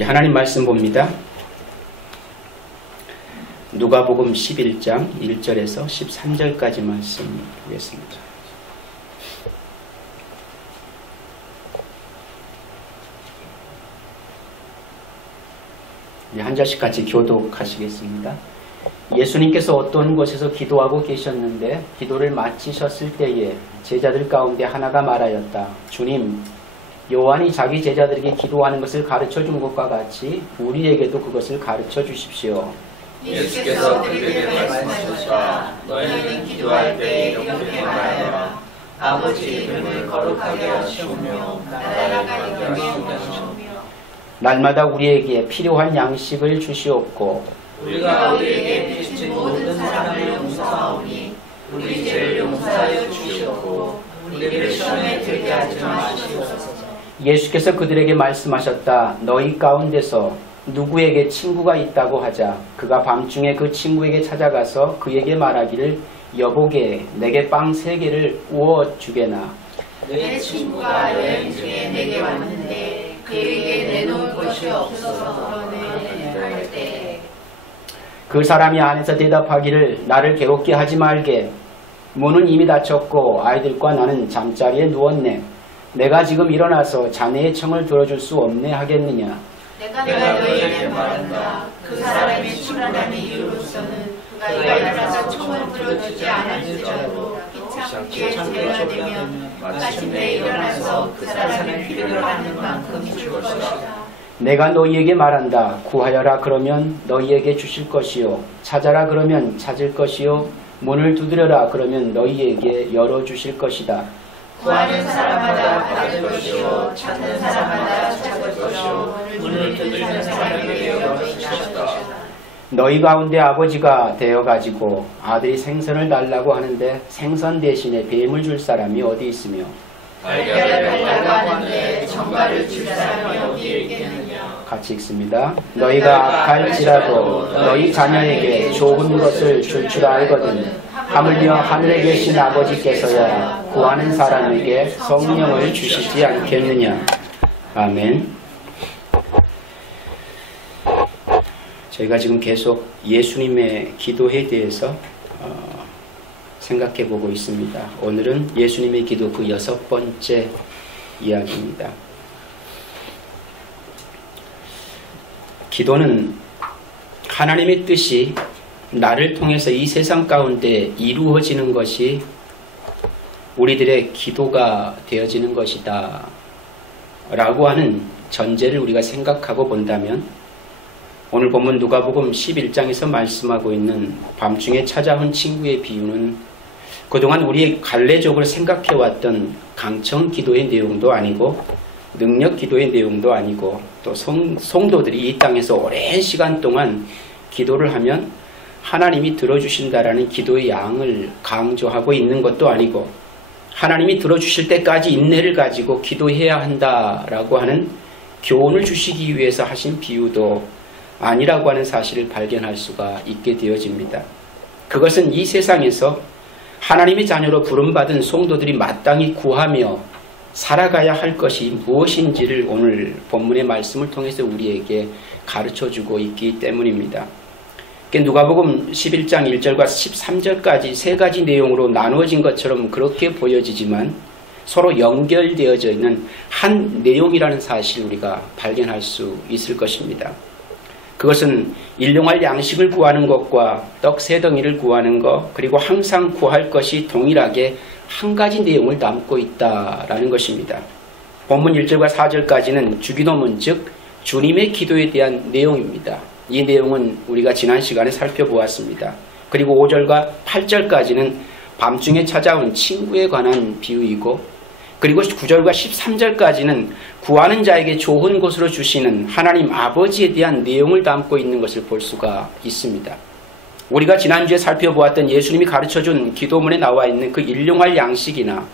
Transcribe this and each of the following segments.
하나님 말씀 봅니다. 누가복음 11장 1절에서 13절까지 말씀 보겠습니다. 한 절씩 같이 교독하시겠습니다. 예수님께서 어떤 곳에서 기도하고 계셨는데 기도를 마치셨을 때에 제자들 가운데 하나가 말하였다. 주님, 요한이 자기 제자들에게 기도하는 것을 가르쳐 준 것과 같이 우리에게도 그것을 가르쳐 주십시오. 예수께서 그들에게 말씀하셨다. 너희는 기도할 때 이렇게 말하라. 아버지 이름을 거룩하게 하시오며 나라가 임하게 하시오며 날마다 우리에게 필요한 양식을 주시옵고 우리가 우리에게 빚진 모든 사람을 용서하오니 우리 죄를 용서하여 주시옵고 우리를 시험에 들게 하지 마시옵소서. 예수께서 그들에게 말씀하셨다. 너희 가운데서 누구에게 친구가 있다고 하자 그가 밤중에 그 친구에게 찾아가서 그에게 말하기를 여보게 내게 빵 3개를 우어 주게나. 내 친구가 여행 중에 내게 왔는데 그에게 내놓을 것이 없어서 할 때 그 사람이 안에서 대답하기를 나를 괴롭게 하지 말게. 문은 이미 닫혔고 아이들과 나는 잠자리에 누웠네. 내가 지금 일어나서 자네의 청을 들어줄 수 없네 하겠느냐. 내가 너희에게 말한다. 그 사람이 출환한 이유로서는 그가 일어나서 청을 들어주지 않을지라도 피차기에 제가 되면 마침내 일어나서 그 사람이 필요로 하는 만큼 줄 것이다. 내가 너희에게 말한다. 구하여라 그러면 너희에게 주실 것이요. 찾아라 그러면 찾을 것이요. 문을 두드려라 그러면 너희에게 열어주실 것이다. 구하는 사람마다 받을 것이요 찾는 사람마다 찾을 것이요 문을 두드리는 사람에게 열어주실 것이다. 너희 가운데 아버지가 되어가지고 아들이 생선을 달라고 하는데 생선 대신에 뱀을 줄 사람이 어디 있으며 달걀을 달라고 하는데 정갈을 줄 사람이 어디 있겠느냐. 같이 읽습니다. 너희가 악할지라도 너희 자녀에게 좋은 것을 줄 줄 알거든 하물며 하늘에 계신 아버지께서야 구하는 사람에게 성령을 주시지 않겠느냐. 아멘. 저희가 지금 계속 예수님의 기도에 대해서 생각해 보고 있습니다. 오늘은 예수님의 기도 그 6번째 이야기입니다. 기도는 하나님의 뜻이 나를 통해서 이 세상 가운데 이루어지는 것이 우리들의 기도가 되어지는 것이다 라고 하는 전제를 우리가 생각하고 본다면 오늘 본문 누가복음 11장에서 말씀하고 있는 밤중에 찾아온 친구의 비유는 그동안 우리의 갈래적으로 생각해왔던 강청 기도의 내용도 아니고 능력 기도의 내용도 아니고 또 성도들이 이 땅에서 오랜 시간 동안 기도를 하면 하나님이 들어주신다라는 기도의 양을 강조하고 있는 것도 아니고 하나님이 들어주실 때까지 인내를 가지고 기도해야 한다라고 하는 교훈을 주시기 위해서 하신 비유도 아니라고 하는 사실을 발견할 수가 있게 되어집니다. 그것은 이 세상에서 하나님의 자녀로 부름받은 성도들이 마땅히 구하며 살아가야 할 것이 무엇인지를 오늘 본문의 말씀을 통해서 우리에게 가르쳐주고 있기 때문입니다. 누가복음 11장 1절과 13절까지 3가지 내용으로 나누어진 것처럼 그렇게 보여지지만 서로 연결되어져 있는 한 내용이라는 사실을 우리가 발견할 수 있을 것입니다. 그것은 일용할 양식을 구하는 것과 떡 3덩이를 구하는 것 그리고 항상 구할 것이 동일하게 한 가지 내용을 담고 있다라는 것입니다. 본문 1절과 4절까지는 주기도문 즉 주님의 기도에 대한 내용입니다. 이 내용은 우리가 지난 시간에 살펴보았습니다. 그리고 5절과 8절까지는 밤중에 찾아온 친구에 관한 비유이고 그리고 9절과 13절까지는 구하는 자에게 좋은 것으로 주시는 하나님 아버지에 대한 내용을 담고 있는 것을 볼 수가 있습니다. 우리가 지난주에 살펴보았던 예수님이 가르쳐준 기도문에 나와 있는 그 일용할 양식이나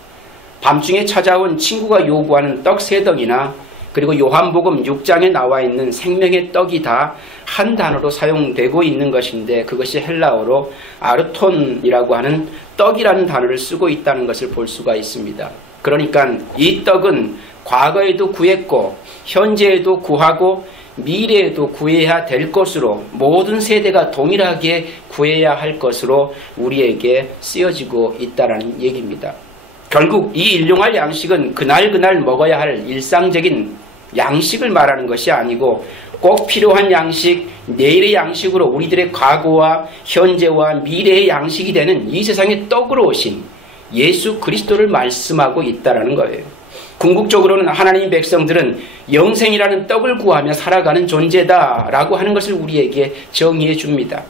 밤중에 찾아온 친구가 요구하는 떡 3덩이나 그리고 요한복음 6장에 나와 있는 생명의 떡이 다 한 단어로 사용되고 있는 것인데 그것이 헬라어로 아르톤이라고 하는 떡이라는 단어를 쓰고 있다는 것을 볼 수가 있습니다. 그러니까 이 떡은 과거에도 구했고 현재에도 구하고 미래에도 구해야 될 것으로, 모든 세대가 동일하게 구해야 할 것으로 우리에게 쓰여지고 있다는 얘기입니다. 결국 이 일용할 양식은 그날 먹어야 할 일상적인 양식을 말하는 것이 아니고 꼭 필요한 양식, 내일의 양식으로 우리들의 과거와 현재와 미래의 양식이 되는 이 세상의 떡으로 오신 예수 그리스도를 말씀하고 있다는 거예요. 궁극적으로는 하나님의 백성들은 영생이라는 떡을 구하며 살아가는 존재다라고 하는 것을 우리에게 정의해 줍니다.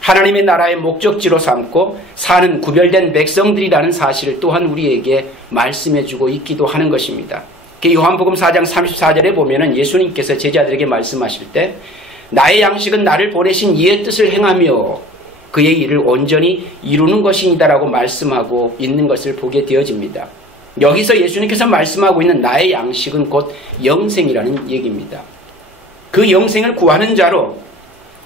하나님의 나라의 목적지로 삼고 사는 구별된 백성들이라는 사실을 또한 우리에게 말씀해 주고 있기도 하는 것입니다. 요한복음 4장 34절에 보면은 예수님께서 제자들에게 말씀하실 때 나의 양식은 나를 보내신 이의 뜻을 행하며 그의 일을 온전히 이루는 것이니다라고 말씀하고 있는 것을 보게 되어집니다. 여기서 예수님께서 말씀하고 있는 나의 양식은 곧 영생이라는 얘기입니다. 그 영생을 구하는 자로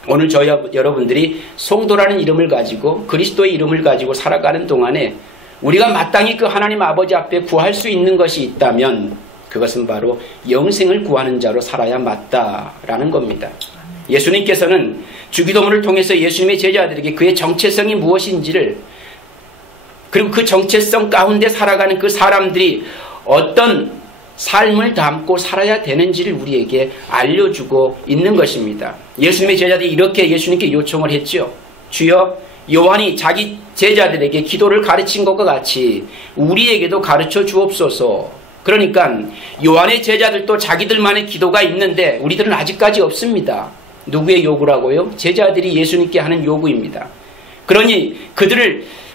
오늘 여러분들이 성도라는 이름을 가지고 그리스도의 이름을 가지고 살아가는 동안에 우리가 마땅히 그 하나님 아버지 앞에 구할 수 있는 것이 있다면 그것은 바로 영생을 구하는 자로 살아야 맞다라는 겁니다. 예수님께서는 주기도문을 통해서 예수님의 제자들에게 그의 정체성이 무엇인지를, 그리고 그 정체성 가운데 살아가는 그 사람들이 어떤 삶을 담고 살아야 되는지를 우리에게 알려주고 있는 것입니다. 예수님의 제자들이 이렇게 예수님께 요청을 했죠. 주여, 요한이 자기 제자들에게 기도를 가르친 것과 같이 우리에게도 가르쳐 주옵소서. 그러니까 요한의 제자들도 자기들만의 기도가 있는데 우리들은 아직까지 없습니다. 누구의 요구라고요? 제자들이 예수님께 하는 요구입니다. 그러니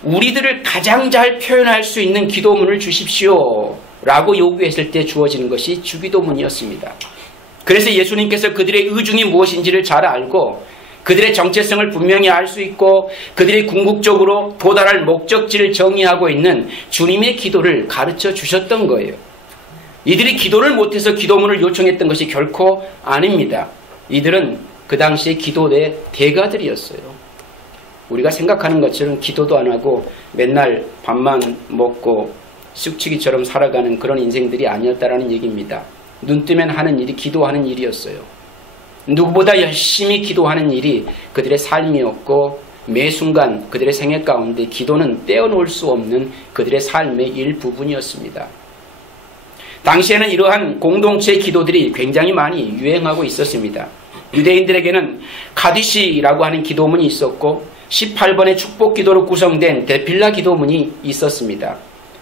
우리들을 가장 잘 표현할 수 있는 기도문을 주십시오 라고 요구했을 때 주어지는 것이 주기도문이었습니다. 그래서 예수님께서 그들의 의중이 무엇인지를 잘 알고 그들의 정체성을 분명히 알 수 있고 그들이 궁극적으로 도달할 목적지를 정의하고 있는 주님의 기도를 가르쳐 주셨던 거예요. 이들이 기도를 못해서 기도문을 요청했던 것이 결코 아닙니다. 이들은 그 당시에 기도의 대가들이었어요. 우리가 생각하는 것처럼 기도도 안 하고 맨날 밥만 먹고 쑥치기처럼 살아가는 그런 인생들이 아니었다라는 얘기입니다. 눈 뜨면 하는 일이 기도하는 일이었어요. 누구보다 열심히 기도하는 일이 그들의 삶이었고 매 순간 그들의 생애 가운데 기도는 떼어놓을 수 없는 그들의 삶의 일부분이었습니다. 당시에는 이러한 공동체 기도들이 굉장히 많이 유행하고 있었습니다. 유대인들에게는 카디시라고 하는 기도문이 있었고 18번의 축복 기도로 구성된 데필라 기도문이 있었습니다.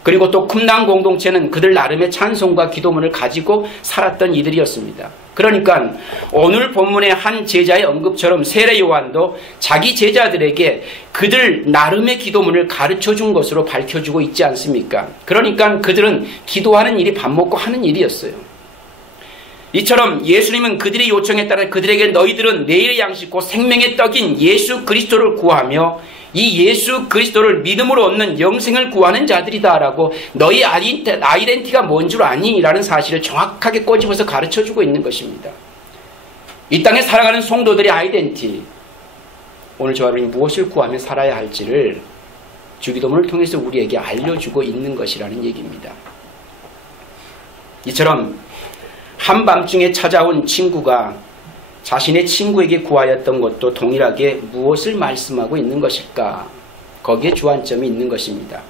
그리고 또 쿰랑 공동체는 그들 나름의 찬송과 기도문을 가지고 살았던 이들이었습니다. 그러니까 오늘 본문의 한 제자의 언급처럼 세례 요한도 자기 제자들에게 그들 나름의 기도문을 가르쳐 준 것으로 밝혀주고 있지 않습니까? 그러니까 그들은 기도하는 일이 밥 먹고 하는 일이었어요. 이처럼 예수님은 그들의 요청에 따라 그들에게 너희들은 내일의 양식 곧 생명의 떡인 예수 그리스도를 구하며 이 예수 그리스도를 믿음으로 얻는 영생을 구하는 자들이다라고 너희 아이덴티티가 뭔 줄 아니? 라는 사실을 정확하게 꼬집어서 가르쳐주고 있는 것입니다. 이 땅에 살아가는 성도들의 아이덴티티, 오늘 저와 여러분이 무엇을 구하며 살아야 할지를 주기도문을 통해서 우리에게 알려주고 있는 것이라는 얘기입니다. 이처럼 한밤중에 찾아온 친구가 자신의 친구에게 구하였던 것도 동일하게 무엇을 말씀하고 있는 것일까? 거기에 주안점이 있는 것입니다.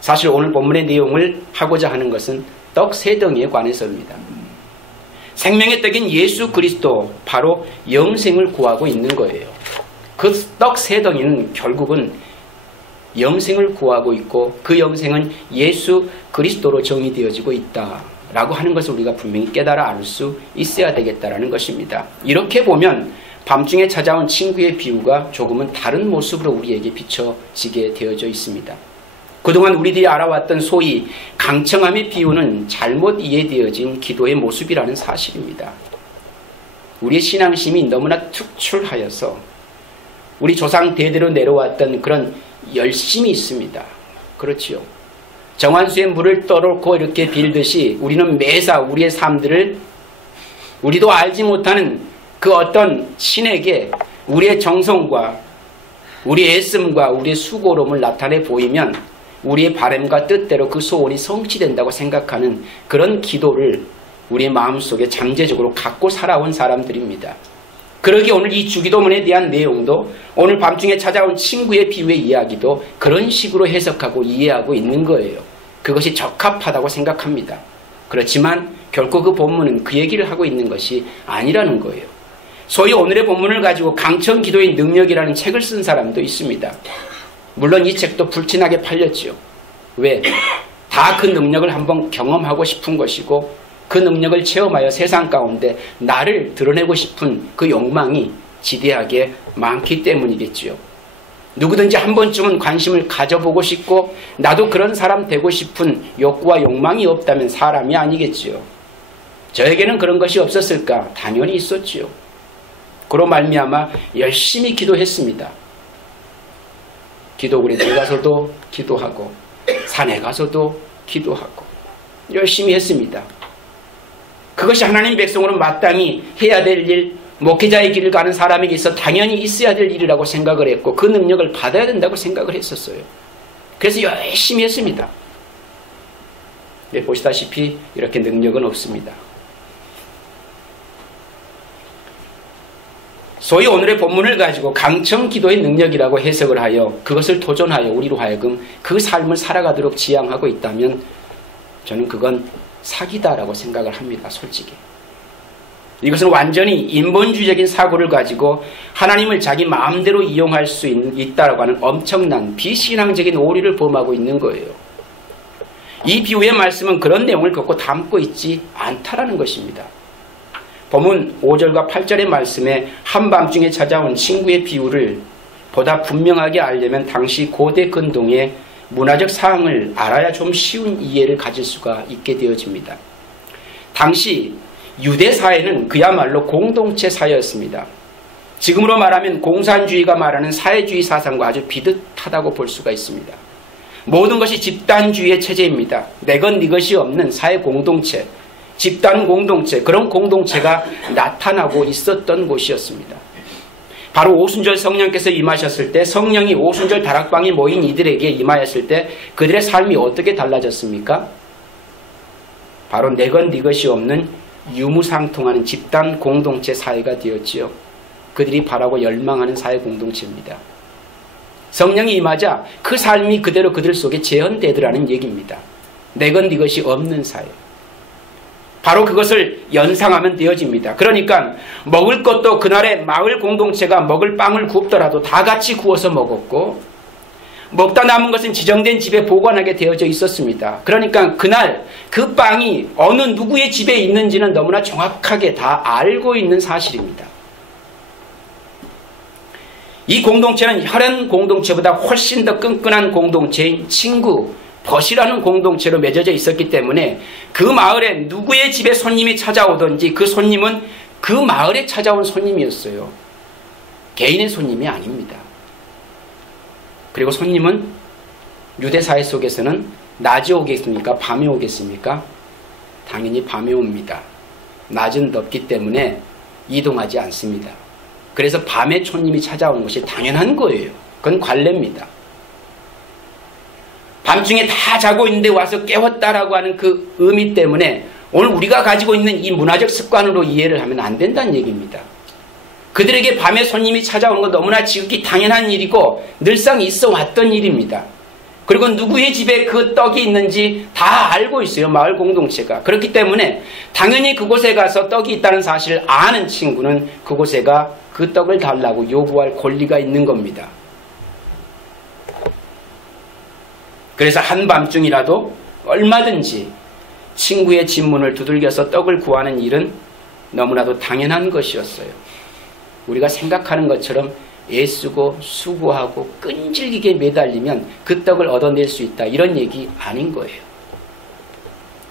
사실 오늘 본문의 내용을 하고자 하는 것은 떡 세 덩이에 관해서입니다. 생명의 떡인 예수 그리스도, 바로 영생을 구하고 있는 거예요. 그 떡 세 덩이는 결국은 영생을 구하고 있고 그 영생은 예수 그리스도로 정의되어지고 있다 라고 하는 것을 우리가 분명히 깨달아 알 수 있어야 되겠다라는 것입니다. 이렇게 보면 밤중에 찾아온 친구의 비유가 조금은 다른 모습으로 우리에게 비춰지게 되어져 있습니다. 그동안 우리들이 알아왔던 소위 강청함의 비유는 잘못 이해되어진 기도의 모습이라는 사실입니다. 우리의 신앙심이 너무나 특출하여서 우리 조상 대대로 내려왔던 그런 열심이 있습니다. 그렇지요. 정환수에 물을 떠놓고 이렇게 빌듯이 우리는 매사 우리의 삶들을 우리도 알지 못하는 그 어떤 신에게 우리의 정성과 우리의 애씀과 우리의 수고로움을 나타내 보이면 우리의 바람과 뜻대로 그 소원이 성취된다고 생각하는 그런 기도를 우리의 마음속에 잠재적으로 갖고 살아온 사람들입니다. 그러기에 오늘 이 주기도문에 대한 내용도 오늘 밤중에 찾아온 친구의 비유의 이야기도 그런 식으로 해석하고 이해하고 있는 거예요. 그것이 적합하다고 생각합니다. 그렇지만 결코 그 본문은 그 얘기를 하고 있는 것이 아니라는 거예요. 소위 오늘의 본문을 가지고 강청 기도의 능력이라는 책을 쓴 사람도 있습니다. 물론 이 책도 불티나게 팔렸지요. 왜? 다 그 능력을 한번 경험하고 싶은 것이고 그 능력을 체험하여 세상 가운데 나를 드러내고 싶은 그 욕망이 지대하게 많기 때문이겠지요. 누구든지 한 번쯤은 관심을 가져보고 싶고 나도 그런 사람 되고 싶은 욕구와 욕망이 없다면 사람이 아니겠지요. 저에게는 그런 것이 없었을까? 당연히 있었지요. 그로 말미암아 열심히 기도했습니다. 기도굴에 들어가서도 기도하고 산에 가서도 기도하고 열심히 했습니다. 그것이 하나님 백성으로 마땅히 해야 될 일, 목회자의 길을 가는 사람에게 있어 당연히 있어야 될 일이라고 생각을 했고 그 능력을 받아야 된다고 생각을 했었어요. 그래서 열심히 했습니다. 네, 보시다시피 이렇게 능력은 없습니다. 소위 오늘의 본문을 가지고 강청 기도의 능력이라고 해석을 하여 그것을 도전하여 우리로 하여금 그 삶을 살아가도록 지향하고 있다면 저는 그건 사기다라고 생각을 합니다. 솔직히. 이것은 완전히 인본주의적인 사고를 가지고 하나님을 자기 마음대로 이용할 수 있다라고 하는 엄청난 비신앙적인 오리를 범하고 있는 거예요. 이 비유의 말씀은 그런 내용을 갖고 담고 있지 않다라는 것입니다. 본문 5절과 8절의 말씀에 한밤중에 찾아온 친구의 비유를 보다 분명하게 알려면 당시 고대 근동의 문화적 사항을 알아야 좀 쉬운 이해를 가질 수가 있게 되어집니다. 당시 유대 사회는 그야말로 공동체 사회였습니다. 지금으로 말하면 공산주의가 말하는 사회주의 사상과 아주 비슷하다고 볼 수가 있습니다. 모든 것이 집단주의의 체제입니다. 내 것 네 것이 없는 사회 공동체, 집단 공동체, 그런 공동체가 나타나고 있었던 곳이었습니다. 바로 오순절 성령께서 임하셨을 때 성령이 오순절 다락방에 모인 이들에게 임하였을 때 그들의 삶이 어떻게 달라졌습니까? 바로 내 것 네 것이 없는 유무상통하는 집단 공동체 사회가 되었지요. 그들이 바라고 열망하는 사회 공동체입니다. 성령이 임하자 그 삶이 그대로 그들 속에 재현되더라는 얘기입니다. 내 것 네 것이 없는 사회. 바로 그것을 연상하면 되어집니다. 그러니까 먹을 것도 그날의 마을 공동체가 먹을 빵을 굽더라도 다 같이 구워서 먹었고 먹다 남은 것은 지정된 집에 보관하게 되어져 있었습니다. 그러니까 그날 그 빵이 어느 누구의 집에 있는지는 너무나 정확하게 다 알고 있는 사실입니다. 이 공동체는 혈연 공동체보다 훨씬 더 끈끈한 공동체인 친구, 벗이라는 공동체로 맺어져 있었기 때문에 그 마을에 누구의 집에 손님이 찾아오든지 그 손님은 그 마을에 찾아온 손님이었어요. 개인의 손님이 아닙니다. 그리고 손님은 유대사회 속에서는 낮에 오겠습니까? 밤에 오겠습니까? 당연히 밤에 옵니다. 낮은 덥기 때문에 이동하지 않습니다. 그래서 밤에 손님이 찾아오는 것이 당연한 거예요. 그건 관례입니다. 밤중에 다 자고 있는데 와서 깨웠다라고 하는 그 의미 때문에 오늘 우리가 가지고 있는 이 문화적 습관으로 이해를 하면 안 된다는 얘기입니다. 그들에게 밤에 손님이 찾아오는 건 너무나 지극히 당연한 일이고 늘상 있어 왔던 일입니다. 그리고 누구의 집에 그 떡이 있는지 다 알고 있어요. 마을 공동체가. 그렇기 때문에 당연히 그곳에 가서 떡이 있다는 사실을 아는 친구는 그곳에 가 그 떡을 달라고 요구할 권리가 있는 겁니다. 그래서 한밤중이라도 얼마든지 친구의 집 문을 두들겨서 떡을 구하는 일은 너무나도 당연한 것이었어요. 우리가 생각하는 것처럼 애쓰고 수고하고 끈질기게 매달리면 그 떡을 얻어낼 수 있다, 이런 얘기 아닌 거예요.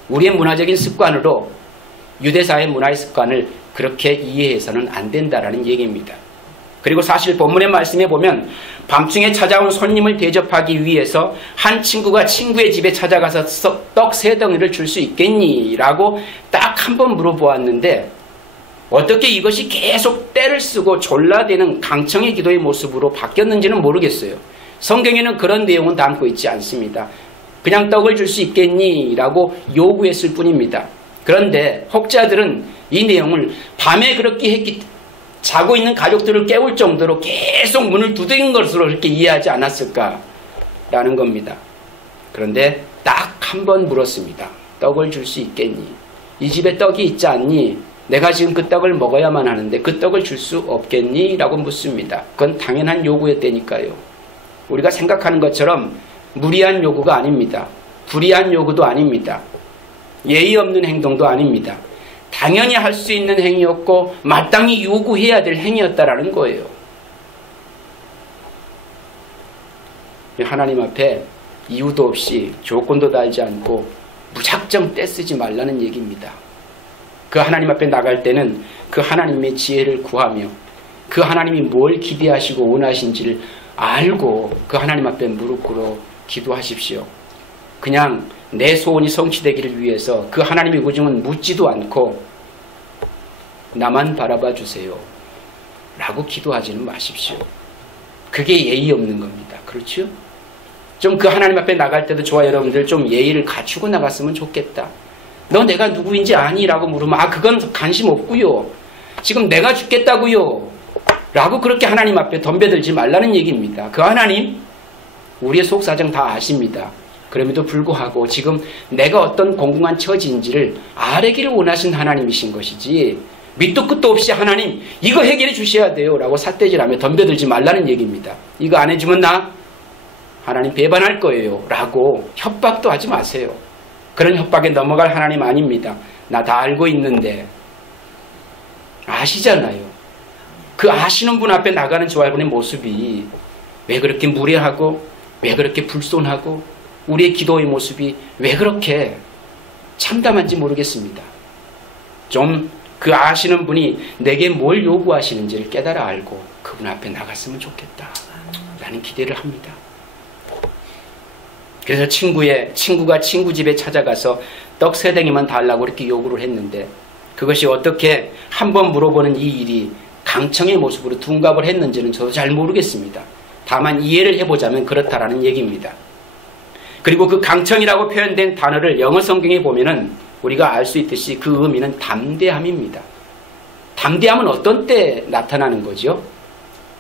우리의 문화적인 습관으로 유대사의 문화의 습관을 그렇게 이해해서는 안 된다라는 얘기입니다. 그리고 사실 본문의 말씀에 보면 밤중에 찾아온 손님을 대접하기 위해서 한 친구가 친구의 집에 찾아가서 떡 3덩이를 줄 수 있겠니? 라고 딱 한 번 물어보았는데 어떻게 이것이 계속 때를 쓰고 졸라대는 강청의 기도의 모습으로 바뀌었는지는 모르겠어요. 성경에는 그런 내용은 담고 있지 않습니다. 그냥 떡을 줄 수 있겠니? 라고 요구했을 뿐입니다. 그런데 혹자들은 이 내용을 밤에 그렇게 자고 있는 가족들을 깨울 정도로 계속 문을 두드린 것으로 그렇게 이해하지 않았을까라는 겁니다. 그런데 딱 한 번 물었습니다. 떡을 줄 수 있겠니? 이 집에 떡이 있지 않니? 내가 지금 그 떡을 먹어야만 하는데 그 떡을 줄 수 없겠니? 라고 묻습니다. 그건 당연한 요구였다니까요. 우리가 생각하는 것처럼 무리한 요구가 아닙니다. 불의한 요구도 아닙니다. 예의 없는 행동도 아닙니다. 당연히 할 수 있는 행위였고 마땅히 요구해야 될 행위였다라는 거예요. 하나님 앞에 이유도 없이 조건도 달지 않고 무작정 떼쓰지 말라는 얘기입니다. 그 하나님 앞에 나갈 때는 그 하나님의 지혜를 구하며 그 하나님이 뭘 기대하시고 원하신지를 알고 그 하나님 앞에 무릎 꿇어 기도하십시오. 그냥 내 소원이 성취되기를 위해서 그 하나님의 구중은 묻지도 않고 나만 바라봐 주세요 라고 기도하지는 마십시오. 그게 예의 없는 겁니다. 그렇죠? 좀 그 하나님 앞에 나갈 때도 저와 여러분들 좀 예의를 갖추고 나갔으면 좋겠다. 너 내가 누구인지 아니? 라고 물으면 그건 관심 없고요. 지금 내가 죽겠다고요 라고 그렇게 하나님 앞에 덤벼들지 말라는 얘기입니다. 그 하나님 우리의 속사정 다 아십니다. 그럼에도 불구하고 지금 내가 어떤 공공한 처지인지를 알기를 원하신 하나님이신 것이지 밑도 끝도 없이 하나님 이거 해결해 주셔야 돼요 라고 삿대질하며 덤벼들지 말라는 얘기입니다. 이거 안 해주면 나 하나님 배반할 거예요 라고 협박도 하지 마세요. 그런 협박에 넘어갈 하나님 아닙니다. 나 다 알고 있는데 아시잖아요. 그 아시는 분 앞에 나가는 저와 여러분의 모습이 왜 그렇게 무례하고 왜 그렇게 불손하고 우리의 기도의 모습이 왜 그렇게 참담한지 모르겠습니다. 좀 그 아시는 분이 내게 뭘 요구하시는지를 깨달아 알고 그분 앞에 나갔으면 좋겠다 라는 기대를 합니다. 그래서 친구가 친구 집에 찾아가서 떡 3댕이만 달라고 이렇게 요구를 했는데 그것이 어떻게 한번 물어보는 이 일이 강청의 모습으로 둔갑을 했는지는 저도 잘 모르겠습니다. 다만 이해를 해보자면 그렇다라는 얘기입니다. 그리고 그 강청이라고 표현된 단어를 영어 성경에 보면은 우리가 알 수 있듯이 그 의미는 담대함입니다. 담대함은 어떤 때 나타나는 거죠?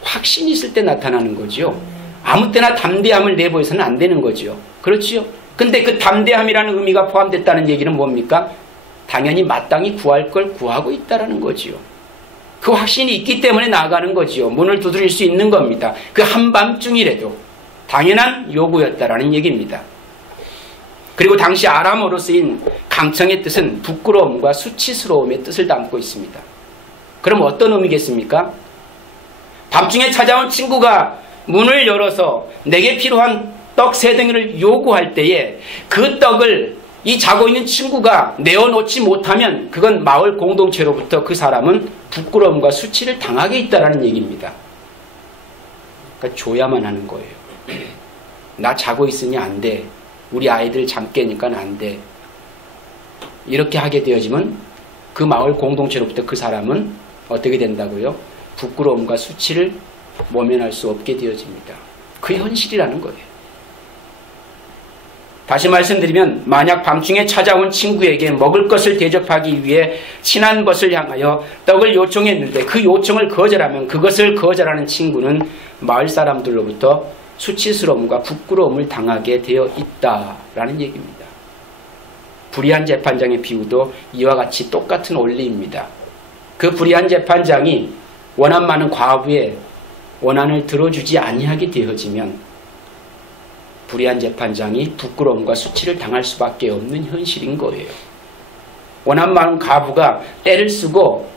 확신이 있을 때 나타나는 거죠. 아무 때나 담대함을 내보여서는 안 되는 거죠. 그렇지요? 근데 그 담대함이라는 의미가 포함됐다는 얘기는 뭡니까? 당연히 마땅히 구할 걸 구하고 있다는 거지요. 그 확신이 있기 때문에 나아가는 거지요. 문을 두드릴 수 있는 겁니다. 그 한밤중이라도 당연한 요구였다라는 얘기입니다. 그리고 당시 아람어로 쓰인 강청의 뜻은 부끄러움과 수치스러움의 뜻을 담고 있습니다. 그럼 어떤 의미겠습니까? 밤중에 찾아온 친구가 문을 열어서 내게 필요한 떡 3댕이를 요구할 때에 그 떡을 이 자고 있는 친구가 내어놓지 못하면 그건 마을 공동체로부터 그 사람은 부끄러움과 수치를 당하게 있다는 얘기입니다. 그러니까 줘야만 하는 거예요. 나 자고 있으니 안 돼. 우리 아이들 잠 깨니까 안 돼. 이렇게 하게 되어지면 그 마을 공동체로부터 그 사람은 어떻게 된다고요? 부끄러움과 수치를 모면할 수 없게 되어집니다. 그 현실이라는 거예요. 다시 말씀드리면 만약 밤중에 찾아온 친구에게 먹을 것을 대접하기 위해 친한 것을 향하여 떡을 요청했는데 그 요청을 거절하면 그것을 거절하는 친구는 마을 사람들로부터 수치스러움과 부끄러움을 당하게 되어 있다라는 얘기입니다. 불의한 재판장의 비유도 이와 같이 똑같은 원리입니다. 그 불의한 재판장이 원한 많은 과부의 원한을 들어주지 아니하게 되어지면 불의한 재판장이 부끄러움과 수치를 당할 수밖에 없는 현실인 거예요. 원한 많은 과부가 때를 쓰고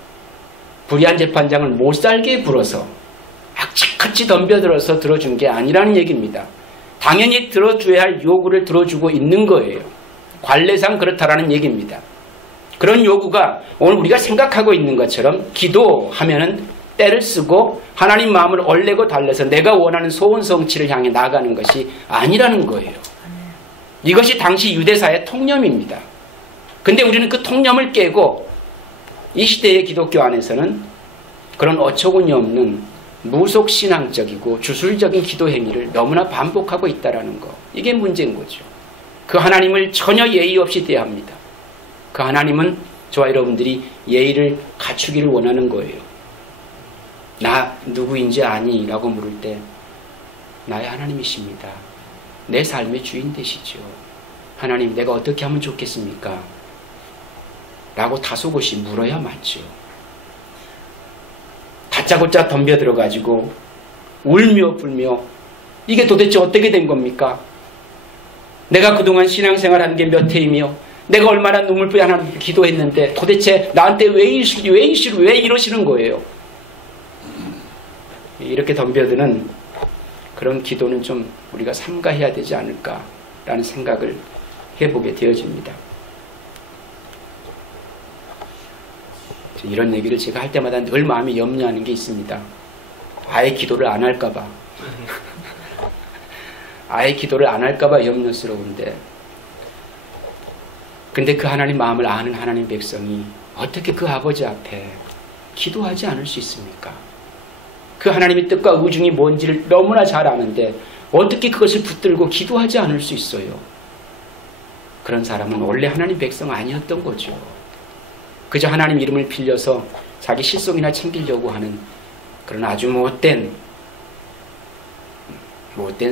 불의한 재판장을 못살게 불어서 악착같이 덤벼들어서 들어준 게 아니라는 얘기입니다. 당연히 들어줘야 할 요구를 들어주고 있는 거예요. 관례상 그렇다라는 얘기입니다. 그런 요구가 오늘 우리가 생각하고 있는 것처럼 기도하면은 때를 쓰고 하나님 마음을 얼레고 달래서 내가 원하는 소원 성취를 향해 나아가는 것이 아니라는 거예요. 이것이 당시 유대사의 통념입니다. 근데 우리는 그 통념을 깨고 이 시대의 기독교 안에서는 그런 어처구니 없는 무속신앙적이고 주술적인 기도 행위를 너무나 반복하고 있다는 거. 이게 문제인 거죠. 그 하나님을 전혀 예의 없이 대합니다. 그 하나님은 저와 여러분들이 예의를 갖추기를 원하는 거예요. 나 누구인지 아니? 라고 물을 때 나의 하나님이십니다. 내 삶의 주인 되시죠. 하나님, 내가 어떻게 하면 좋겠습니까? 라고 다소곳이 물어야 맞죠. 다짜고짜 덤벼들어가지고 울며 불며 이게 도대체 어떻게 된 겁니까? 내가 그동안 신앙생활한 게 몇 해이며 내가 얼마나 눈물 뿌려 하나님께 기도했는데 도대체 나한테 왜 이러시는 거예요? 이렇게 덤벼드는 그런 기도는 좀 우리가 삼가해야 되지 않을까라는 생각을 해보게 되어집니다. 이런 얘기를 제가 할 때마다 늘 마음에 염려하는 게 있습니다. 아예 기도를 안 할까봐. 아예 기도를 안 할까봐 염려스러운데, 근데 그 하나님 마음을 아는 하나님 백성이 어떻게 그 아버지 앞에 기도하지 않을 수 있습니까? 그 하나님의 뜻과 의중이 뭔지를 너무나 잘 아는데 어떻게 그것을 붙들고 기도하지 않을 수 있어요? 그런 사람은 원래 하나님 백성 아니었던 거죠. 그저 하나님 이름을 빌려서 자기 실속이나 챙기려고 하는 그런 아주 못된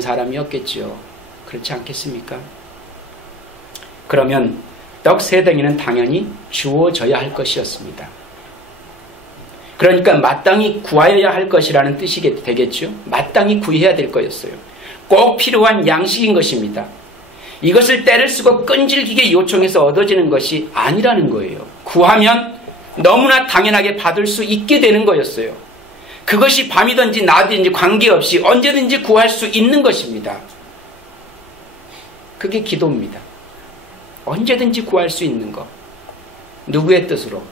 사람이었겠죠. 그렇지 않겠습니까? 그러면 떡 3덩이는 당연히 주어져야 할 것이었습니다. 그러니까 마땅히 구하여야 할 것이라는 뜻이 되겠죠. 마땅히 구해야 될 거였어요. 꼭 필요한 양식인 것입니다. 이것을 때를 쓰고 끈질기게 요청해서 얻어지는 것이 아니라는 거예요. 구하면 너무나 당연하게 받을 수 있게 되는 거였어요. 그것이 밤이든지 낮이든지 관계없이 언제든지 구할 수 있는 것입니다. 그게 기도입니다. 언제든지 구할 수 있는 것. 누구의 뜻으로?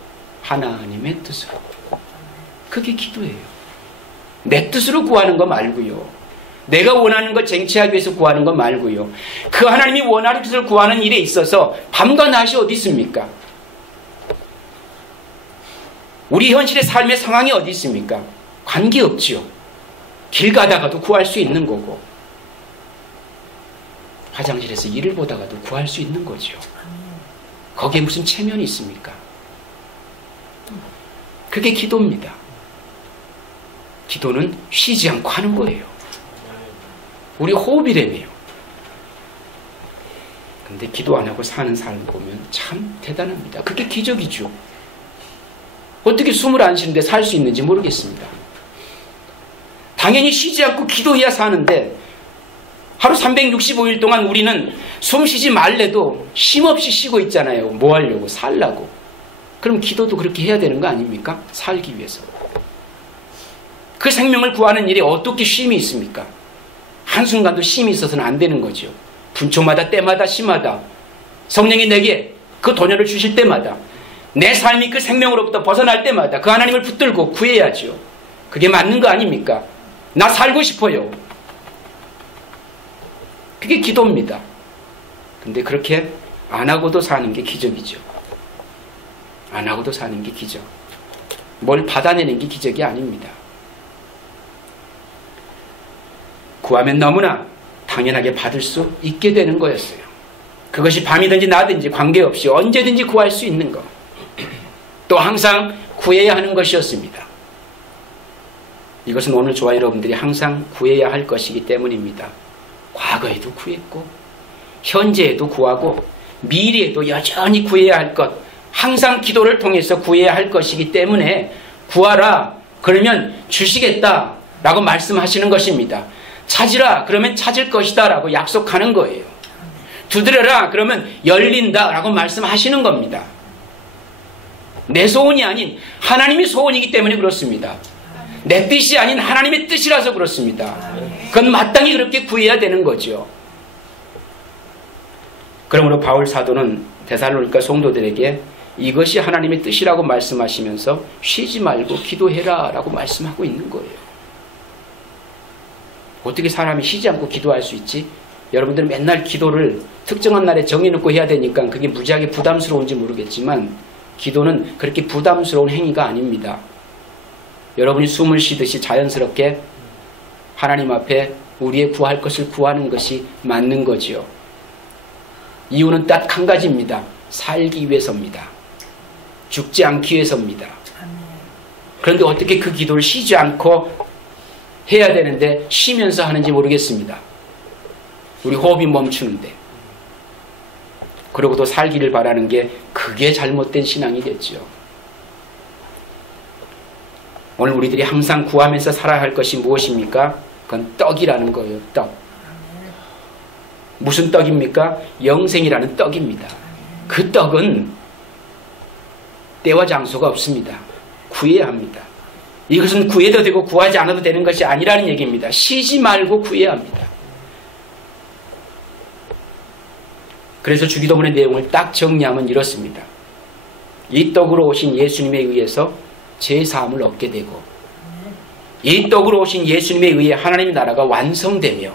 하나님의 뜻으로. 그게 기도예요. 내 뜻으로 구하는 거 말고요. 내가 원하는 것 쟁취하기 위해서 구하는 거 말고요. 그 하나님이 원하는 뜻을 구하는 일에 있어서 밤과 낮이 어디 있습니까? 우리 현실의 삶의 상황이 어디 있습니까? 관계없지요. 길 가다가도 구할 수 있는 거고, 화장실에서 일을 보다가도 구할 수 있는 거죠. 거기에 무슨 체면이 있습니까? 그게 기도입니다. 기도는 쉬지 않고 하는 거예요. 우리 호흡이라며요. 근데 기도 안 하고 사는 삶 보면 참 대단합니다. 그게 기적이죠. 어떻게 숨을 안 쉬는데 살 수 있는지 모르겠습니다. 당연히 쉬지 않고 기도해야 사는데 하루 365일 동안 우리는 숨 쉬지 말래도 쉼없이 쉬고 있잖아요. 뭐 하려고? 살라고. 그럼 기도도 그렇게 해야 되는 거 아닙니까? 살기 위해서. 그 생명을 구하는 일에 어떻게 쉼이 있습니까? 한순간도 쉼이 있어서는 안 되는 거죠. 분초마다 때마다 시마다 성령이 내게 그 도전을 주실 때마다 내 삶이 그 생명으로부터 벗어날 때마다 그 하나님을 붙들고 구해야죠. 그게 맞는 거 아닙니까? 나 살고 싶어요. 그게 기도입니다. 근데 그렇게 안 하고도 사는 게 기적이죠. 안 하고도 사는 게 기적. 뭘 받아내는 게 기적이 아닙니다. 구하면 너무나 당연하게 받을 수 있게 되는 거였어요. 그것이 밤이든지 낮이든지 관계없이 언제든지 구할 수 있는 것. 또 항상 구해야 하는 것이었습니다. 이것은 오늘 저와 여러분들이 항상 구해야 할 것이기 때문입니다. 과거에도 구했고 현재에도 구하고 미래에도 여전히 구해야 할 것, 항상 기도를 통해서 구해야 할 것이기 때문에 구하라 그러면 주시겠다 라고 말씀하시는 것입니다. 찾으라 그러면 찾을 것이다 라고 약속하는 거예요. 두드려라 그러면 열린다 라고 말씀하시는 겁니다. 내 소원이 아닌 하나님의 소원이기 때문에 그렇습니다. 내 뜻이 아닌 하나님의 뜻이라서 그렇습니다. 그건 마땅히 그렇게 구해야 되는 거죠. 그러므로 바울 사도는 데살로니가 성도들에게 이것이 하나님의 뜻이라고 말씀하시면서 쉬지 말고 기도해라 라고 말씀하고 있는 거예요. 어떻게 사람이 쉬지 않고 기도할 수 있지? 여러분들은 맨날 기도를 특정한 날에 정해놓고 해야 되니까 그게 무지하게 부담스러운지 모르겠지만 기도는 그렇게 부담스러운 행위가 아닙니다. 여러분이 숨을 쉬듯이 자연스럽게 하나님 앞에 우리의 구할 것을 구하는 것이 맞는 거지요. 이유는 딱 한 가지입니다. 살기 위해서입니다. 죽지 않기 위해서입니다. 그런데 어떻게 그 기도를 쉬지 않고 해야 되는데 쉬면서 하는지 모르겠습니다. 우리 호흡이 멈추는데. 그러고도 살기를 바라는 게 그게 잘못된 신앙이겠죠. 오늘 우리들이 항상 구하면서 살아야 할 것이 무엇입니까? 그건 떡이라는 거예요. 떡. 무슨 떡입니까? 영생이라는 떡입니다. 그 떡은 때와 장소가 없습니다. 구해야 합니다. 이것은 구해도 되고 구하지 않아도 되는 것이 아니라는 얘기입니다. 쉬지 말고 구해야 합니다. 그래서 주기도문의 내용을 딱 정리하면 이렇습니다. 이 떡으로 오신 예수님에 의해서 제사함을 얻게 되고, 이 떡으로 오신 예수님에 의해 하나님의 나라가 완성되며,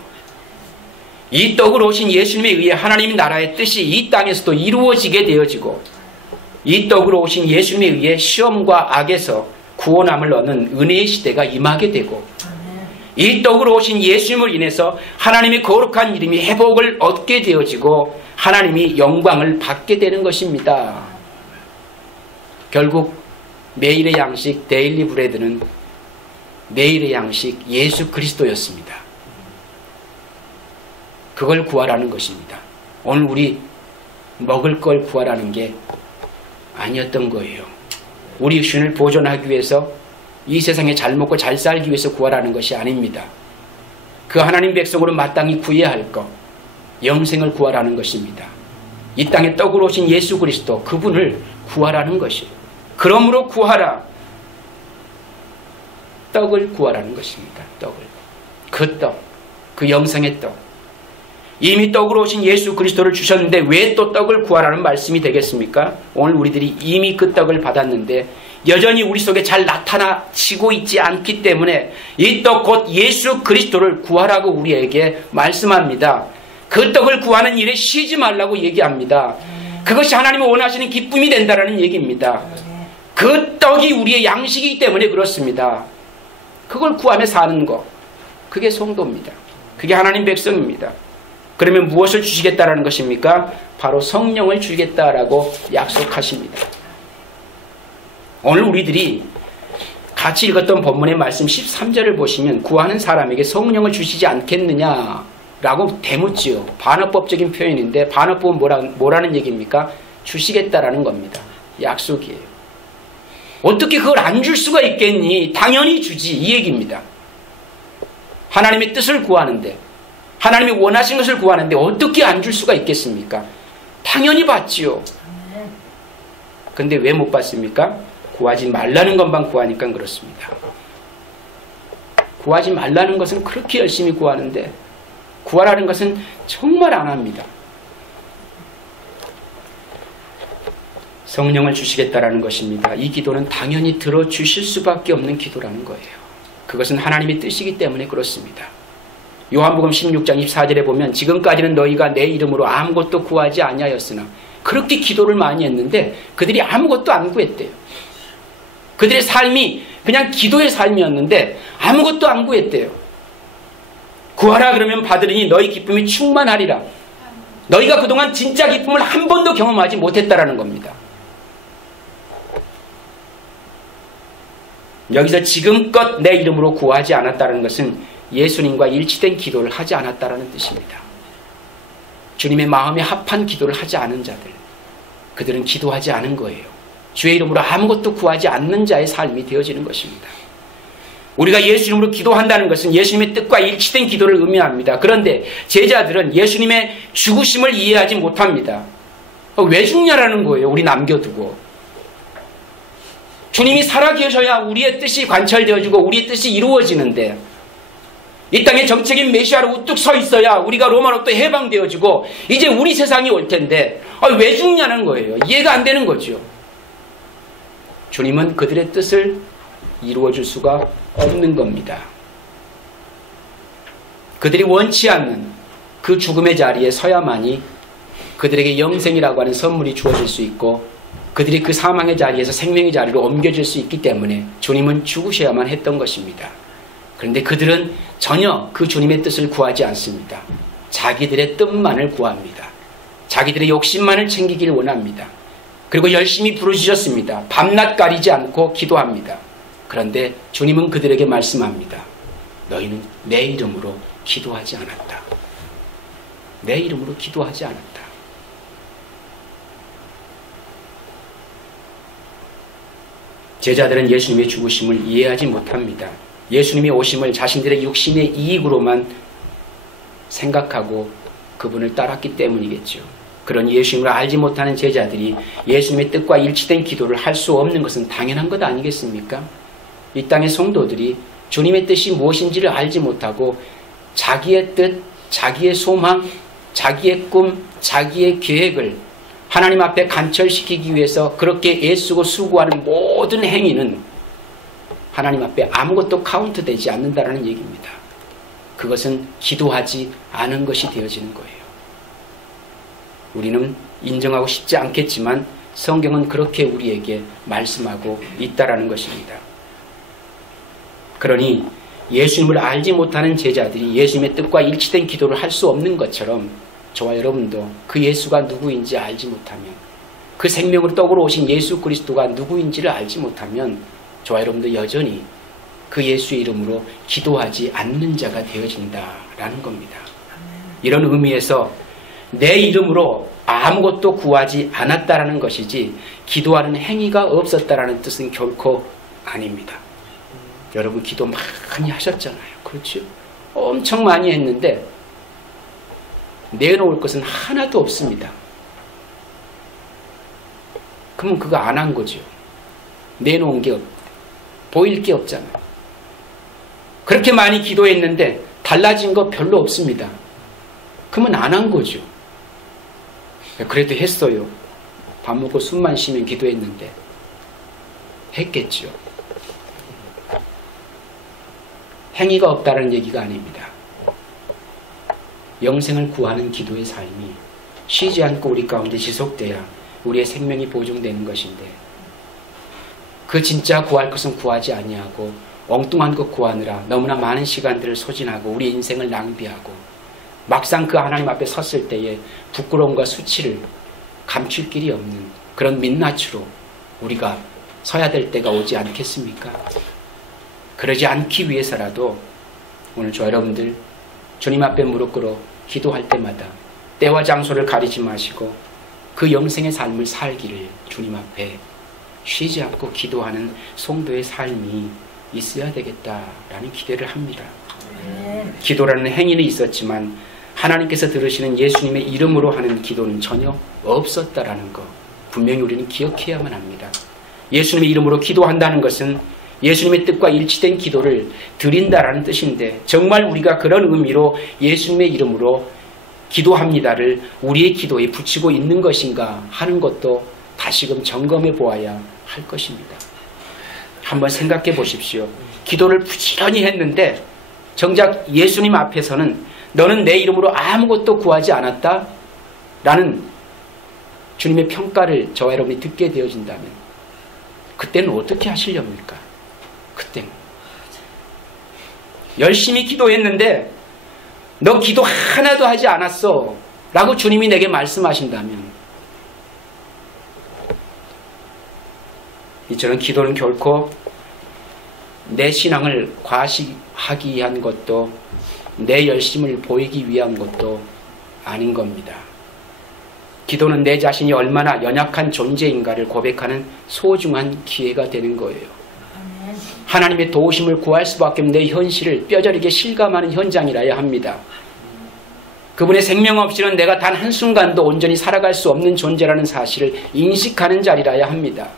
이 떡으로 오신 예수님에 의해 하나님의 나라의 뜻이 이 땅에서도 이루어지게 되어지고, 이 떡으로 오신 예수님에 의해 시험과 악에서 구원함을 얻는 은혜의 시대가 임하게 되고, 이 떡으로 오신 예수님을 인해서 하나님의 거룩한 이름이 회복을 얻게 되어지고 하나님이 영광을 받게 되는 것입니다. 결국 매일의 양식 데일리 브레드는 매일의 양식 예수 그리스도였습니다. 그걸 구하라는 것입니다. 오늘 우리 먹을 걸 구하라는 게 아니었던 거예요. 우리 육신을 보존하기 위해서, 이 세상에 잘 먹고 잘 살기 위해서 구하라는 것이 아닙니다. 그 하나님 백성으로 마땅히 구해야 할 것, 영생을 구하라는 것입니다. 이 땅에 떡으로 오신 예수 그리스도, 그분을 구하라는 것이에요. 그러므로 구하라. 떡을 구하라는 것입니다. 떡을. 그 떡, 그 영생의 떡. 이미 떡으로 오신 예수 그리스도를 주셨는데 왜 또 떡을 구하라는 말씀이 되겠습니까? 오늘 우리들이 이미 그 떡을 받았는데 여전히 우리 속에 잘 나타나지고 있지 않기 때문에 이 떡 곧 예수 그리스도를 구하라고 우리에게 말씀합니다. 그 떡을 구하는 일에 쉬지 말라고 얘기합니다. 그것이 하나님이 원하시는 기쁨이 된다는 얘기입니다. 그 떡이 우리의 양식이기 때문에 그렇습니다. 그걸 구하며 사는 것, 그게 성도입니다. 그게 하나님 백성입니다. 그러면 무엇을 주시겠다라는 것입니까? 바로 성령을 주시겠다라고 약속하십니다. 오늘 우리들이 같이 읽었던 본문의 말씀 13절을 보시면 구하는 사람에게 성령을 주시지 않겠느냐라고 대묻지요. 반어법적인 표현인데 반어법은 뭐라는 얘기입니까? 주시겠다라는 겁니다. 약속이에요. 어떻게 그걸 안 줄 수가 있겠니? 당연히 주지, 이 얘기입니다. 하나님의 뜻을 구하는데, 하나님이 원하신 것을 구하는데 어떻게 안 줄 수가 있겠습니까? 당연히 받지요. 근데 왜 못 받습니까? 구하지 말라는 것만 구하니까 그렇습니다. 구하지 말라는 것은 그렇게 열심히 구하는데 구하라는 것은 정말 안 합니다. 성령을 주시겠다라는 것입니다. 이 기도는 당연히 들어주실 수밖에 없는 기도라는 거예요. 그것은 하나님의 뜻이기 때문에 그렇습니다. 요한복음 16장 24절에 보면 지금까지는 너희가 내 이름으로 아무것도 구하지 아니하였으나, 그렇게 기도를 많이 했는데 그들이 아무것도 안 구했대요. 그들의 삶이 그냥 기도의 삶이었는데 아무것도 안 구했대요. 구하라 그러면 받으리니 너희 기쁨이 충만하리라. 너희가 그동안 진짜 기쁨을 한 번도 경험하지 못했다라는 겁니다. 여기서 지금껏 내 이름으로 구하지 않았다는 것은 예수님과 일치된 기도를 하지 않았다는 뜻입니다. 주님의 마음에 합한 기도를 하지 않은 자들, 그들은 기도하지 않은 거예요. 주의 이름으로 아무것도 구하지 않는 자의 삶이 되어지는 것입니다. 우리가 예수 이름으로 기도한다는 것은 예수님의 뜻과 일치된 기도를 의미합니다. 그런데 제자들은 예수님의 죽으심을 이해하지 못합니다. 왜 죽냐라는 거예요. 우리 남겨두고. 주님이 살아 계셔야 우리의 뜻이 관철되어지고 우리의 뜻이 이루어지는데, 이 땅에 정책인 메시아로 우뚝 서 있어야 우리가 로마로부터 해방되어지고 이제 우리 세상이 올 텐데 왜 죽냐는 거예요. 이해가 안 되는 거죠. 주님은 그들의 뜻을 이루어줄 수가 없는 겁니다. 그들이 원치 않는 그 죽음의 자리에 서야만이 그들에게 영생이라고 하는 선물이 주어질 수 있고, 그들이 그 사망의 자리에서 생명의 자리로 옮겨질 수 있기 때문에 주님은 죽으셔야만 했던 것입니다. 그런데 그들은 전혀 그 주님의 뜻을 구하지 않습니다. 자기들의 뜻만을 구합니다. 자기들의 욕심만을 챙기길 원합니다. 그리고 열심히 부르짖었습니다. 밤낮 가리지 않고 기도합니다. 그런데 주님은 그들에게 말씀합니다. 너희는 내 이름으로 기도하지 않았다. 내 이름으로 기도하지 않았다. 제자들은 예수님의 죽으심을 이해하지 못합니다. 예수님의 오심을 자신들의 육신의 이익으로만 생각하고 그분을 따랐기 때문이겠죠. 그런 예수님을 알지 못하는 제자들이 예수님의 뜻과 일치된 기도를 할 수 없는 것은 당연한 것 아니겠습니까? 이 땅의 성도들이 주님의 뜻이 무엇인지를 알지 못하고 자기의 뜻, 자기의 소망, 자기의 꿈, 자기의 계획을 하나님 앞에 관철시키기 위해서 그렇게 애쓰고 수고하는 모든 행위는 하나님 앞에 아무것도 카운트되지 않는다는 얘기입니다. 그것은 기도하지 않은 것이 되어지는 거예요. 우리는 인정하고 싶지 않겠지만 성경은 그렇게 우리에게 말씀하고 있다라는 것입니다. 그러니 예수님을 알지 못하는 제자들이 예수님의 뜻과 일치된 기도를 할 수 없는 것처럼 저와 여러분도 그 예수가 누구인지 알지 못하면, 그 생명으로 떡으로 오신 예수 그리스도가 누구인지를 알지 못하면 저와 여러분도 여전히 그 예수의 이름으로 기도하지 않는 자가 되어진다라는 겁니다. 이런 의미에서 내 이름으로 아무것도 구하지 않았다라는 것이지 기도하는 행위가 없었다라는 뜻은 결코 아닙니다. 여러분 기도 많이 하셨잖아요. 그렇죠? 엄청 많이 했는데 내놓을 것은 하나도 없습니다. 그러면 그거 안 한 거죠. 내놓은 게 보일 게 없잖아요. 그렇게 많이 기도했는데 달라진 거 별로 없습니다. 그러면 안 한 거죠. 그래도 했어요. 밥 먹고 숨만 쉬면 기도했는데 했겠죠. 행위가 없다는 얘기가 아닙니다. 영생을 구하는 기도의 삶이 쉬지 않고 우리 가운데 지속돼야 우리의 생명이 보존되는 것인데, 그 진짜 구할 것은 구하지 아니하고 엉뚱한 것 구하느라 너무나 많은 시간들을 소진하고 우리 인생을 낭비하고 막상 그 하나님 앞에 섰을 때에 부끄러움과 수치를 감출 길이 없는 그런 민낯으로 우리가 서야 될 때가 오지 않겠습니까? 그러지 않기 위해서라도 오늘 저 여러분들 주님 앞에 무릎 꿇어 기도할 때마다 때와 장소를 가리지 마시고 그 영생의 삶을 살기를 주님 앞에 쉬지 않고 기도하는 성도의 삶이 있어야 되겠다라는 기대를 합니다. 기도라는 행위는 있었지만 하나님께서 들으시는 예수님의 이름으로 하는 기도는 전혀 없었다라는 것 분명히 우리는 기억해야만 합니다. 예수님의 이름으로 기도한다는 것은 예수님의 뜻과 일치된 기도를 드린다라는 뜻인데, 정말 우리가 그런 의미로 예수님의 이름으로 기도합니다를 우리의 기도에 붙이고 있는 것인가 하는 것도 다시금 점검해 보아야 할 것입니다. 한번 생각해 보십시오. 기도를 부지런히 했는데 정작 예수님 앞에서는 너는 내 이름으로 아무것도 구하지 않았다 라는 주님의 평가를 저와 여러분이 듣게 되어진다면 그때는 어떻게 하시렵니까? 그때는 열심히 기도했는데 너 기도 하나도 하지 않았어 라고 주님이 내게 말씀하신다면, 이처럼 기도는 결코 내 신앙을 과시하기 위한 것도 내 열심을 보이기 위한 것도 아닌 겁니다. 기도는 내 자신이 얼마나 연약한 존재인가를 고백하는 소중한 기회가 되는 거예요. 하나님의 도우심을 구할 수밖에 없는 내 현실을 뼈저리게 실감하는 현장이라야 합니다. 그분의 생명 없이는 내가 단 한순간도 온전히 살아갈 수 없는 존재라는 사실을 인식하는 자리라야 합니다.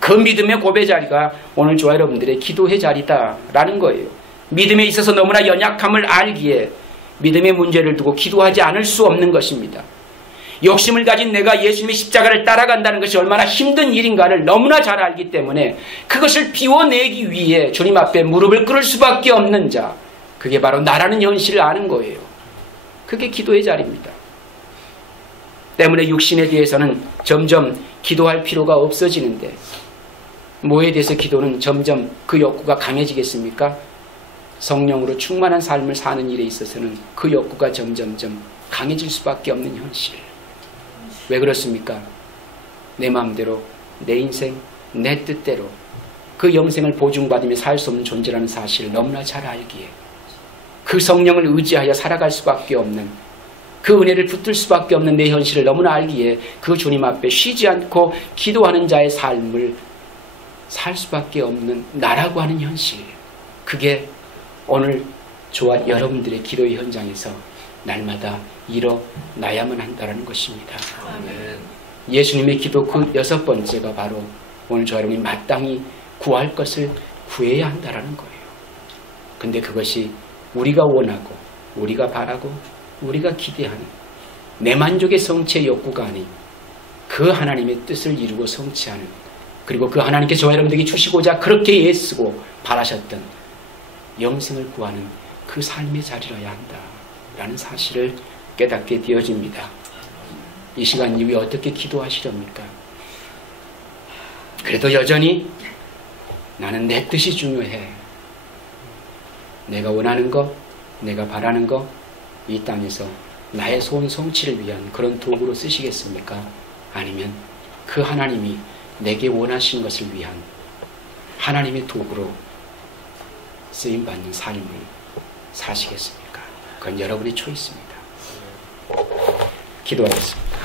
그 믿음의 고백 자리가 오늘 저와 여러분들의 기도의 자리다라는 거예요. 믿음에 있어서 너무나 연약함을 알기에 믿음의 문제를 두고 기도하지 않을 수 없는 것입니다. 욕심을 가진 내가 예수님의 십자가를 따라간다는 것이 얼마나 힘든 일인가를 너무나 잘 알기 때문에 그것을 비워내기 위해 주님 앞에 무릎을 꿇을 수밖에 없는 자, 그게 바로 나라는 현실을 아는 거예요. 그게 기도의 자리입니다. 때문에 육신에 대해서는 점점 기도할 필요가 없어지는데 뭐에 대해서 기도는 점점 그 욕구가 강해지겠습니까? 성령으로 충만한 삶을 사는 일에 있어서는 그 욕구가 점점점 강해질 수밖에 없는 현실. 왜 그렇습니까? 내 마음대로, 내 인생, 내 뜻대로 그 영생을 보증받으며 살 수 없는 존재라는 사실을 너무나 잘 알기에 그 성령을 의지하여 살아갈 수밖에 없는, 그 은혜를 붙들 수밖에 없는 내 현실을 너무나 알기에 그 주님 앞에 쉬지 않고 기도하는 자의 삶을 살 수밖에 없는 나라고 하는 현실, 그게 오늘 저와 여러분들의 기도의 현장에서 날마다 일어나야만 한다는 것입니다. 아멘. 예수님의 기도 그 6번째가 바로 오늘 저와 여러분이 마땅히 구할 것을 구해야 한다는 거예요. 근데 그것이 우리가 원하고 우리가 바라고 우리가 기대하는 내 만족의 성취의 욕구가 아닌 그 하나님의 뜻을 이루고 성취하는, 그리고 그 하나님께 저와 여러분들에게 주시고자 그렇게 애쓰고 바라셨던 영생을 구하는 그 삶의 자리라야 한다라는 사실을 깨닫게 되어집니다. 이 시간 이후에 어떻게 기도하시렵니까? 그래도 여전히 나는 내 뜻이 중요해, 내가 원하는 것, 내가 바라는 것, 이 땅에서 나의 소원 성취를 위한 그런 도구로 쓰시겠습니까? 아니면 그 하나님이 내게 원하시는 것을 위한 하나님의 도구로 쓰임받는 삶을 사시겠습니까? 그건 여러분의 초이스입니다. 기도하겠습니다.